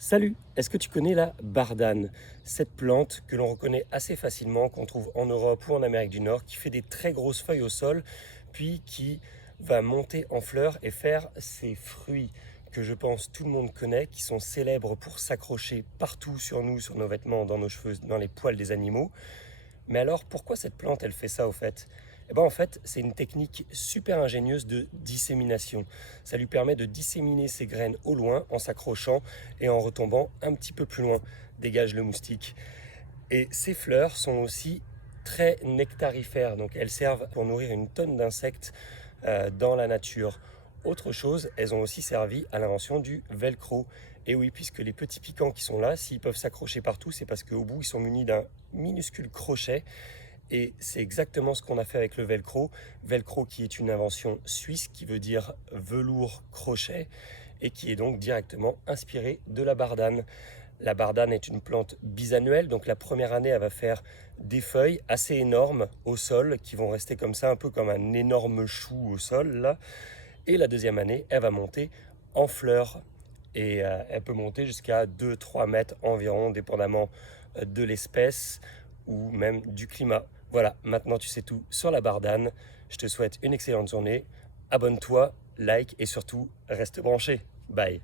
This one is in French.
Salut, est-ce que tu connais la bardane? Cette plante que l'on reconnaît assez facilement, qu'on trouve en Europe ou en Amérique du Nord, qui fait des très grosses feuilles au sol, puis qui va monter en fleurs et faire ses fruits que je pense tout le monde connaît, qui sont célèbres pour s'accrocher partout sur nous, sur nos vêtements, dans nos cheveux, dans les poils des animaux. Mais alors, pourquoi cette plante, elle fait ça au fait? Eh bien, en fait, c'est une technique super ingénieuse de dissémination. Ça lui permet de disséminer ses graines au loin en s'accrochant et en retombant un petit peu plus loin. Dégage le moustique. Et ces fleurs sont aussi très nectarifères, donc elles servent pour nourrir une tonne d'insectes dans la nature. Autre chose, elles ont aussi servi à l'invention du velcro. Et oui, puisque les petits piquants qui sont là, s'ils peuvent s'accrocher partout, c'est parce qu'au bout, ils sont munis d'un minuscule crochet. Et c'est exactement ce qu'on a fait avec le velcro. Velcro qui est une invention suisse qui veut dire velours crochet et qui est donc directement inspiré de la bardane. La bardane est une plante bisannuelle, donc la première année, elle va faire des feuilles assez énormes au sol qui vont rester comme ça, un peu comme un énorme chou au sol là. Et la deuxième année, elle va monter en fleurs et elle peut monter jusqu'à 2-3 mètres environ, dépendamment de l'espèce ou même du climat. Voilà, maintenant tu sais tout sur la bardane. Je te souhaite une excellente journée. Abonne-toi, like et surtout reste branché. Bye.